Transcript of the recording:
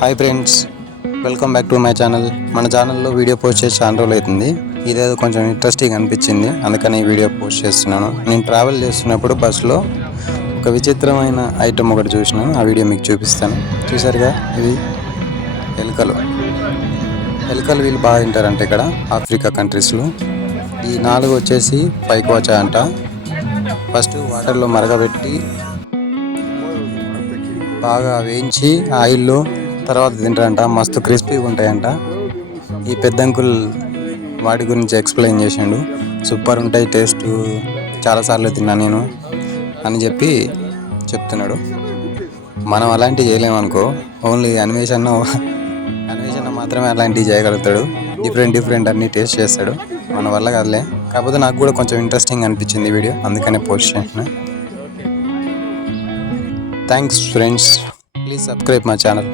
Hi friends, welcome back to my channel. మన ఛానల్లో video post చేసి చాలా రోజులు అవుతుంది. ఇదేదో కొంచెం ఇంట్రెస్టింగ్ అనిపించింది, అందుకని ఈ వీడియో పోస్ట్ చేస్తున్నాను. నేను ట్రావెల్ చేస్తున్నప్పుడు బస్సులో ఒక విచిత్రమైన ఐటమ్ ఒకటి చూసినాను. ఆ వీడియో మీకు చూపిస్తాను. చూసారుగా, ఇవి ఎలుకలు. ఎలుకలు వీళ్ళు బాగా తింటారంట ఇక్కడ ఆఫ్రికా కంట్రీస్లో. ఈ 4 వచ్చేసి పైకోచా అంట. ఫస్ట్ వాటర్లో మరగబెట్టి బాగా వేయించి ఆయిల్లో తర్వాత తింటారంట. మస్తు క్రిస్పీగా ఉంటాయంట. ఈ పెద్ద అంకుల్ వాటి గురించి ఎక్స్ప్లెయిన్ చేసిండు. సూపర్ ఉంటాయి, టేస్ట్ చాలాసార్లు తిన్నా నేను అని చెప్పి చెప్తున్నాడు. మనం అలాంటివి చేయలేమనుకో, ఓన్లీ అన్వేషణ మాత్రమే అలాంటివి చేయగలుగుతాడు. డిఫరెంట్ అన్ని టేస్ట్ చేస్తాడు. మన వల్ల కాదులే. కాకపోతే నాకు కూడా కొంచెం ఇంట్రెస్టింగ్ అనిపించింది ఈ వీడియో, అందుకనే పోస్ట్ చేసిన. Thanks friends, please subscribe my channel.